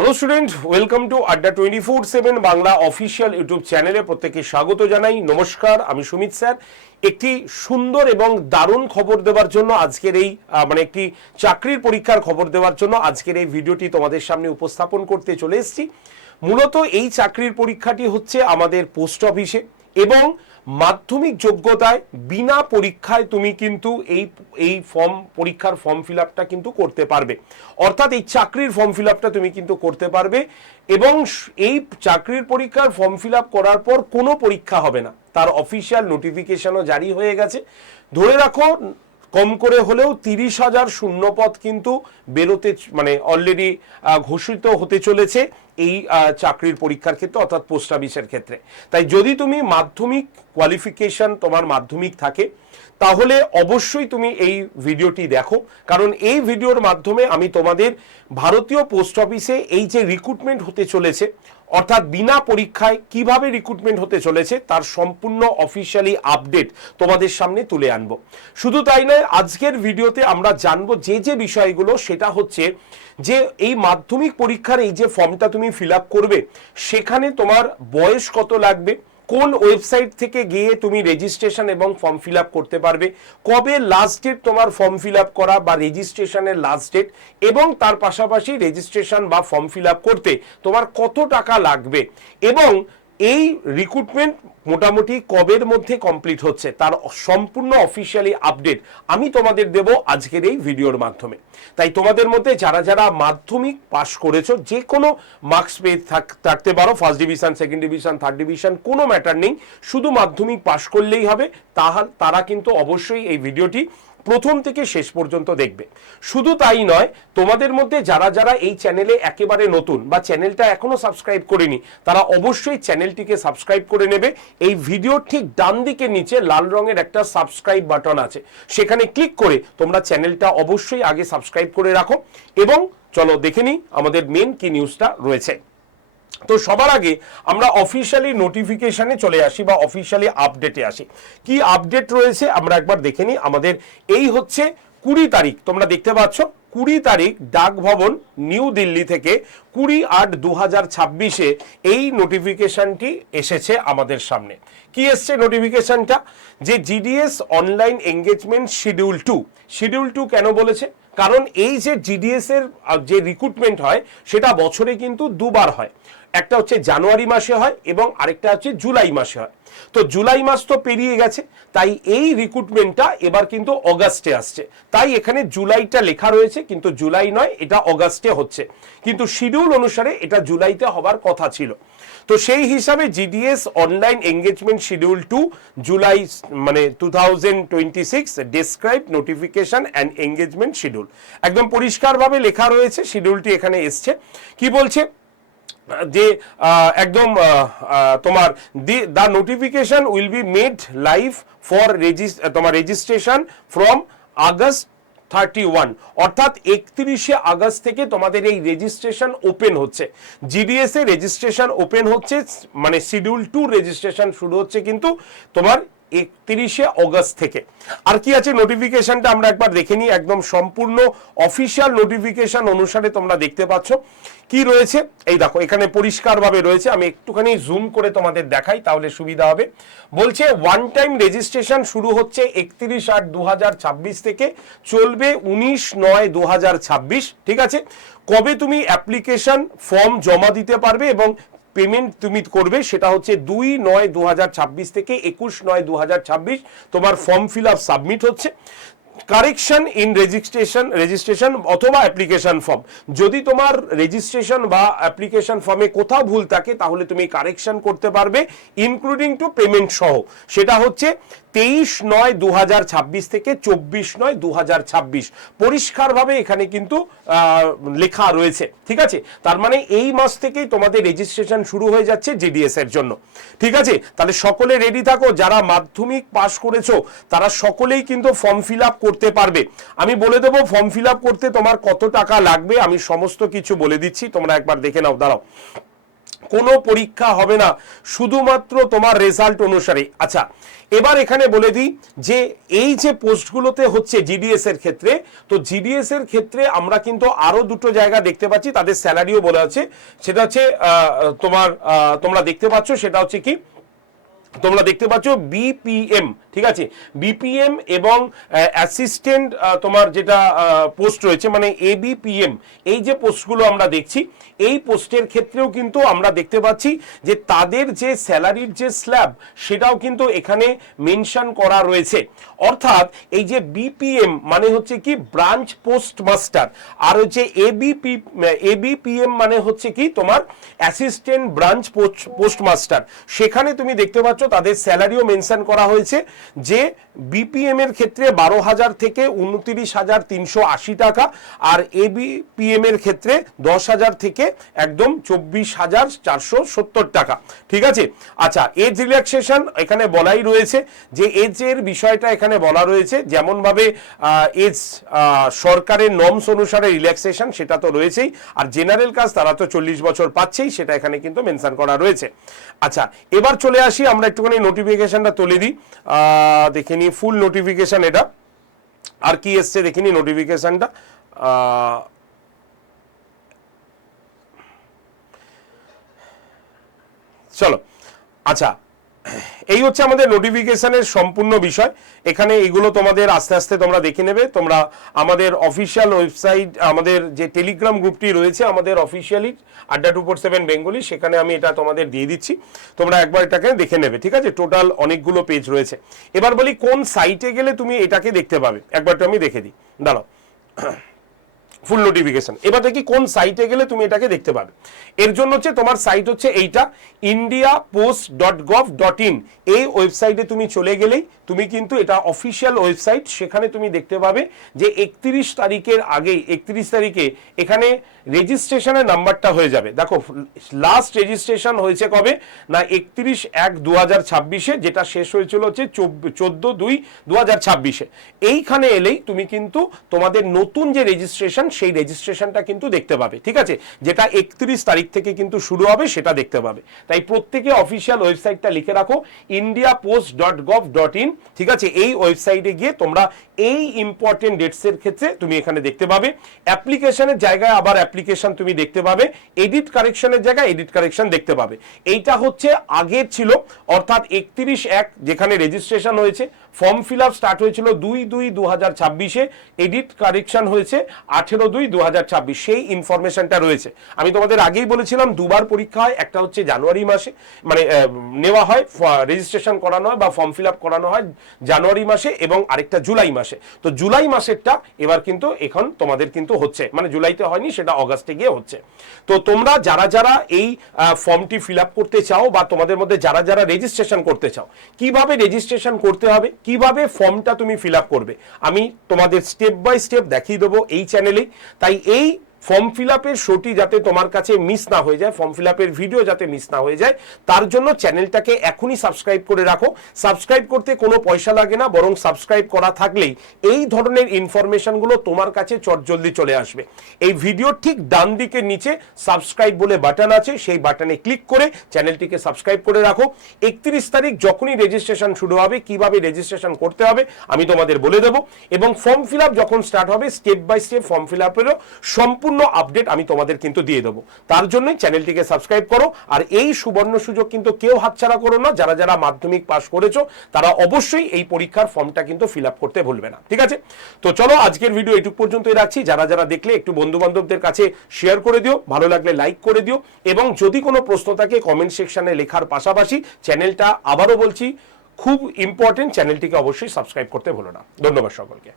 Hello student, welcome to আড্ডা 24/7 Bangla official YouTube চ্যানেলে প্রত্যেককে স্বাগত জানাই। নমস্কার, আমি সুমিত স্যার। একটি সুন্দর এবং দারুণ খবর দেওয়ার জন্য আজকের এই একটি চাকরির পরীক্ষার খবর দেওয়ার জন্য আজকের এই ভিডিওটি তোমাদের সামনে উপস্থাপন করতে চলে এসেছি। মূলত এই চাকরির পরীক্ষাটি হচ্ছে আমাদের পোস্ট অফিসে এবং মাধ্যমিক যোগ্যতায় বিনা পরীক্ষায় তুমি কিন্তু এই পরীক্ষার ফর্ম ফিল আপটা কিন্তু করতে পারবে। অর্থাৎ এই চাকরির ফর্ম ফিল আপটা তুমি কিন্তু করতে পারবে এবং এই চাকরির পরীক্ষার ফর্ম ফিল আপ করার পর কোনো পরীক্ষা হবে না, তার অফিসিয়াল নোটিফিকেশনও জারি হয়ে গেছে। ধরে রাখো কম করে হলেও 30,000 শূন্যপদ কিন্তু বেরোতে অলরেডি ঘোষিত হতে চলেছে এই চাকরির পরীক্ষার ক্ষেত্রে, অর্থাৎ পোস্ট অফিসের ক্ষেত্রে। তাই যদি তুমি মাধ্যমিক কোয়ালিফিকেশন তোমার মাধ্যমিক থাকে তাহলে অবশ্যই তুমি এই ভিডিওটি দেখো, কারণ এই ভিডিওর মাধ্যমে আমি তোমাদের ভারতীয় পোস্ট অফিসে এই যে রিক্রুটমেন্ট হতে চলেছে, অর্থাৎ বিনা পরীক্ষায় কিভাবে রিক্রুটমেন্ট হতে চলেছে তার সম্পূর্ণ অফিসিয়ালি আপডেট তোমাদের সামনে তুলে আনবো। শুধু তাই নয়, আজকের ভিডিওতে আমরা জানবো যে বিষয়গুলো, সেটা হচ্ছে যে এই মাধ্যমিক পরীক্ষার এই যে ফর্মটা তুমি ফিল আপ করবে সেখানে তোমার বয়স কত লাগবে, কোন ওয়েবসাইট থেকে গিয়ে তুমি রেজিস্ট্রেশন এবং ফর্ম ফিল আপ করতে পারবে, কবে লাস্ট ডেট তোমার ফর্ম ফিল আপ করা বা রেজিস্ট্রেশনের লাস্ট ডেট, এবং তার পাশাপাশি রেজিস্ট্রেশন বা ফর্ম ফিল আপ করতে তোমার কত টাকা লাগবে এবং এই রিক্রুটমেন্ট মোটামুটি কবের মধ্যে কমপ্লিট হচ্ছে তার সম্পূর্ণ অফিসিয়ালি আপডেট আমি তোমাদের দেব আজকের এই ভিডিওর মাধ্যমে। তাই তোমাদের মধ্যে যারা যারা মাধ্যমিক পাস করেছো, যে কোনো মার্কস পেয়ে থাকতে পারো, first division, second division, third division, কোনো ম্যাটার নেই, শুধু মাধ্যমিক পাস করলেই হবে, তারা কিন্তু অবশ্যই এই ভিডিওটি প্রথম থেকে শেষ পর্যন্ত দেখবে। শুধু তাই নয়, তোমাদের মধ্যে যারা যারা এই চ্যানেলে একেবারে নতুন বা চ্যানেলটা এখনো সাবস্ক্রাইব করেনি তারা অবশ্যই চ্যানেলটিকে সাবস্ক্রাইব করে নেবে। এই ভিডিওর ঠিক ডান দিকে নিচে লাল রঙের একটা সাবস্ক্রাইব বাটন আছে, সেখানে ক্লিক করে তোমরা চ্যানেলটা অবশ্যই আগে সাবস্ক্রাইব করে রাখো। এবং চলো দেখে নিই আমাদের মেন কি নিউজটা রয়েছে। তো সবার আগে আমরা অফিসিয়ালি নোটিফিকেশনে চলে আসি বা অফিসিয়ালি আপডেটে আসি। কি আপডেট রয়েছে আমরা একবার দেখে নিই। আমাদের এই হচ্ছে 20 তারিখ, তোমরা দেখতে পাচ্ছ 20 তারিখ ডাক ভবন নিউ দিল্লি থেকে 20/8/2026 এই নোটিফিকেশনটি এসেছে আমাদের সামনে। কি এসছে নোটিফিকেশনটা? যে জিডিএস অনলাইন এঙ্গেজমেন্ট শিডিউল 2 কেন বলেছে? কারণ এই যে জিডিএস এর যে রিক্রুটমেন্ট হয় সেটা বছরে কিন্তু দুবার হয়, একটা হচ্ছে জানুয়ারি মাসে হয় এবং আরেকটা হচ্ছে জুলাই মাসে হয়। তো জুলাই মাস তো পেরিয়ে গেছে, তাই এই রিক্রুটমেন্টটা এবার কিন্তু অগাস্টে আসছে। তাই এখানে জুলাইটা লেখা রয়েছে কিন্তু জুলাই নয়, এটা অগাস্টে হচ্ছে, কিন্তু শিডিউল অনুসারে এটা জুলাইতে হবার কথা ছিল। তো সেই হিসাবে GDS online engagement schedule 2 July 2026 describe notification and engagement schedule, একদম পরিষ্কারভাবে লেখা রয়েছে। শিডিউলটি এখানে এসছে, কি বলছে যে একদম তোমার the notification will be made live for তোমার রেজিস্ট্রেশন ফ্রম আগস্ট 31, অর্থাৎ 31শে আগস্ট থেকে তোমাদের এই রেজিস্ট্রেশন ওপেন হচ্ছে। জিডিএস এ রেজিস্ট্রেশন ওপেন হচ্ছে, মানে শিডিউল 2 রেজিস্ট্রেশন শুরু হচ্ছে কিন্তু তোমার 31শে আগস্ট থেকে। আর কি আছে নোটিফিকেশনটা আমরা একবার দেখে নিই। একদম সম্পূর্ণ অফিসিয়াল নোটিফিকেশন অনুসারে তোমরা দেখতে পাচ্ছ কি রয়েছে। এই দেখো এখানে পরিষ্কারভাবে রয়েছে, আমি একটুখানি জুম করে তোমাদের দেখাই তাহলে সুবিধা হবে। বলছে ওয়ান টাইম রেজিস্ট্রেশন শুরু হচ্ছে 31/8/2026 থেকে, চলবে 19/9/2026। ঠিক আছে, কবে তুমি অ্যাপ্লিকেশন ফর্ম জমা দিতে পারবে এবং পেমেন্ট তুমি করবে সেটা হচ্ছে 2/9/2026 থেকে 21/9/2026 তোমার ফর্ম ফিল আপ সাবমিট হচ্ছে। কারেকশন ইন রেজিস্ট্রেশন অথবা অ্যাপ্লিকেশন ফর্ম, যদি তোমার রেজিস্ট্রেশন বা অ্যাপ্লিকেশন ফর্মে কোথাও ভুল থাকে তাহলে তুমি কারেকশন করতে পারবে ইনক্লুডিং টু পেমেন্ট সহ। সেটা হচ্ছে 23/9/2026 থেকে 24/9/2026, পরিষ্কারভাবে এখানে কিন্তু লেখা রয়েছে। ঠিক আছে, তার মানে এই মাস থেকেই তোমাদের রেজিস্ট্রেশন শুরু হয়ে যাচ্ছে জিডিএস এর জন্য। ঠিক আছে, তাহলে সকলে রেডি থাকো, যারা মাধ্যমিক পাস করেছো তারা সকলেই কিন্তু ফর্ম ফিল আপ করতে পারবে। আমি বলে দেবো ফর্ম ফিল আপ করতে তোমার কত টাকা লাগবে, আমি সমস্ত কিছু বলে দিচ্ছি, তোমরা একবার দেখে নাও। দাঁড়াও, কোনো পরীক্ষা হবে না, শুধুমাত্র তোমার রেজাল্ট অনুসারে। আচ্ছা, এবার এখানে বলে দিই যে এই যে পোস্টগুলোতে হচ্ছে জিডিএস এর ক্ষেত্রে, তো জিডিএস এর ক্ষেত্রে আমরা কিন্তু আরো দুটো জায়গা দেখতে পাচ্ছি, তাদের স্যালারিও বলা আছে। সেটা হচ্ছে তোমরা দেখতে পাচ্ছ, সেটা হচ্ছে কি, তোমরা দেখতে পাচ্ছ বিপিএম, ঠিক আছে, বিপিএম এবং অ্যাসিস্ট্যান্ট তোমার যেটা পোস্ট রয়েছে মানে এবিপিএম, এই যে পোস্টগুলো আমরা দেখছি, এই পোস্টের ক্ষেত্রেও কিন্তু আমরা দেখতে পাচ্ছি যে তাদের যে স্যালারির যে স্ল্যাব সেটাও কিন্তু এখানে মেনশন করা রয়েছে। অর্থাৎ এই যে বিপিএম মানে হচ্ছে কি ব্রাঞ্চ পোস্ট মাস্টার, আর হচ্ছে এবিপিএম মানে হচ্ছে কি তোমার অ্যাসিস্ট্যান্ট ব্রাঞ্চ পোস্ট মাস্টার। সেখানে তুমি দেখতে পাচ্ছ তাদের স্যালারিও মেনশন করা হয়েছে যে বিপিএম এর ক্ষেত্রে 12,000 থেকে 29,380 টাকা, আর এবিপিএম এর ক্ষেত্রে 10,000 থেকে একদম 24,470 টাকা, ঠিক আছে। আচ্ছা, এজ রিল্যাক্সেশন এখানে বলাই রয়েছে যে এজের বিষয়টা এখানে বলা রয়েছে, যেমন ভাবে এজ সরকারের নর্মস অনুসারে রিল্যাক্সেশন সেটা তো রয়েছেই, আর জেনারেল কাজ তারা তো 40 বছর পাচ্ছেই, সেটা এখানে কিন্তু মেনশন করা রয়েছে। আচ্ছা, এবার চলে আসি, আমরা একটুখানি নোটিফিকেশনটা তুলে দিই, দেখে নিই ফুল নোটিফিকেশন এটা আর কি এসছে, দেখে নিই নোটিফিকেশনটা। চলো, আচ্ছা, এই হচ্ছে আমাদের নোটিফিকেশনের সম্পূর্ণ বিষয়। এখানে এগুলো তোমাদের আস্তে আস্তে তোমরা দেখে নেবে। তোমরা আমাদের অফিসিয়াল ওয়েবসাইট, আমাদের যে টেলিগ্রাম গ্রুপটি রয়েছে আমাদের অফিসিয়ালি আড্ডা 247 বেঙ্গলি, সেখানে আমি এটা তোমাদের দিয়ে দিচ্ছি, তোমরা একবার এটাকে দেখে নেবে, ঠিক আছে। টোটাল অনেকগুলো পেজ রয়েছে। এবার বলি কোন সাইটে গেলে তুমি এটাকে দেখতে পাবে, একবার তো আমি দেখে দিই, দাঁড়াও, ফুল নোটিফিকেশন। এবার দেখি কোন সাইটে গেলে তুমি এটাকে দেখতে পাবে। এর জন্য হচ্ছে তোমার সাইট হচ্ছে এইটা indiapost.gov.in, এই ওয়েবসাইটে তুমি চলে গেলেই তুমি কিন্তু এটা অফিসিয়াল ওয়েবসাইট, সেখানে তুমি দেখতে পাবে যে 31 তারিখের আগে, 31 তারিখে এখানে রেজিস্ট্রেশনের নাম্বারটা হয়ে যাবে। দেখো লাস্ট রেজিস্ট্রেশন হয়েছে কবে না 31/1/2026, যেটা শেষ হয়েছিল হচ্ছে 14/2/2026। এইখানে এলেই তুমি কিন্তু তোমাদের নতুন যে রেজিস্ট্রেশন সেই রেজিস্ট্রেশনটা কিন্তু দেখতে পাবে, ঠিক আছে, যেটা 31 তারিখ থেকে কিন্তু শুরু হবে সেটা দেখতে পাবে। তাই প্রত্যেকে অফিসিয়াল ওয়েবসাইটটা লিখে রাখো indiapost.gov.in, ঠিক আছে। এই ওয়েবসাইটে গিয়ে তোমরা এই ইম্পর্টেন্ট ডেটস এর ক্ষেত্রে তুমি এখানে দেখতে পাবে। অ্যাপ্লিকেশনের জায়গায় আবার অ্যাপ্লিকেশন তুমি দেখতে পাবে, এডিট কারেকশনের জায়গায় এডিট কারেকশন দেখতে পাবে। এইটা হচ্ছে আগের ছিল, অর্থাৎ 31/1 যেখানে রেজিস্ট্রেশন হয়েছে, ফর্ম ফিল আপ স্টার্ট হয়েছিল 2/2/2026, এডিট কারেকশন হয়েছে 18/2/2026, সেই ইনফরমেশনটা রয়েছে। আমি তোমাদের আগেই বলেছিলাম দুবার পরীক্ষা হয়, একটা হচ্ছে জানুয়ারি মাসে মানে নেওয়া হয়, রেজিস্ট্রেশন করানো হয় বা ফর্ম ফিল আপ করানো হয় জানুয়ারি মাসে, এবং আরেকটা জুলাই মাসে। তো জুলাই মাসেরটা এবার কিন্তু এখন তোমাদের কিন্তু হচ্ছে, মানে জুলাইতে হয়নি, সেটা অগাস্টে গিয়ে হচ্ছে। তো তোমরা যারা যারা এই ফর্মটি ফিল আপ করতে চাও বা তোমাদের মধ্যে যারা যারা রেজিস্ট্রেশন করতে চাও, কিভাবে রেজিস্ট্রেশন করতে হবে, কিভাবে ফর্মটা তুমি ফিল আপ করবে, আমি তোমাদের স্টেপ বাই স্টেপ দেখিয়ে দেবো এই চ্যানেলেই। তাই এই ফর্ম ফিল আপের শোটি যাতে তোমার কাছে মিস না হয়ে যায়, ফর্ম ফিল আপের ভিডিও যাতে মিস না হয়ে যায়, তার জন্য চ্যানেলটাকে এখনই সাবস্ক্রাইব করে রাখো। সাবস্ক্রাইব করতে কোনো পয়সা লাগে না, বরং সাবস্ক্রাইব করা থাকলেই এই ধরনের ইনফরমেশনগুলো তোমার কাছে চটজলদি চলে আসবে। এই ভিডিওর ঠিক ডান দিকের নিচে সাবস্ক্রাইব বলে বাটন আছে, সেই বাটনে ক্লিক করে চ্যানেলটিকে সাবস্ক্রাইব করে রাখো। 31 তারিখ যখনই রেজিস্ট্রেশন শুরু হবে, কিভাবে রেজিস্ট্রেশন করতে হবে আমি তোমাদের বলে দেবো, এবং ফর্ম ফিল আপ যখন স্টার্ট হবে step by step form fill আপেরও সম্পূর্ণ আপডেট আমি তোমাদের কিন্তু দিয়ে দেবো। তার জন্যই চ্যানেলটিকে সাবস্ক্রাইব করো, আর এই সুবর্ণ সুযোগ কিন্তু কেউ হাতছাড়া করো না। যারা যারা মাধ্যমিক পাস করেছো তারা অবশ্যই এই পরীক্ষার ফর্মটা কিন্তু ফিল আপ করতে ভুলবে না, ঠিক আছে। তো চলো আজকের ভিডিও এটুকু পর্যন্তই রাখছি। যারা যারা দেখলে একটু বন্ধু বান্ধবদের কাছে শেয়ার করে দিও, ভালো লাগলে লাইক করে দিও, এবং যদি কোনো প্রশ্ন থাকে কমেন্ট সেকশনে লেখার পাশাপাশি চ্যানেলটা আবারও বলছি খুব ইম্পর্টেন্ট, চ্যানেলটিকে অবশ্যই সাবস্ক্রাইব করতে ভুলো না। ধন্যবাদ সকলকে।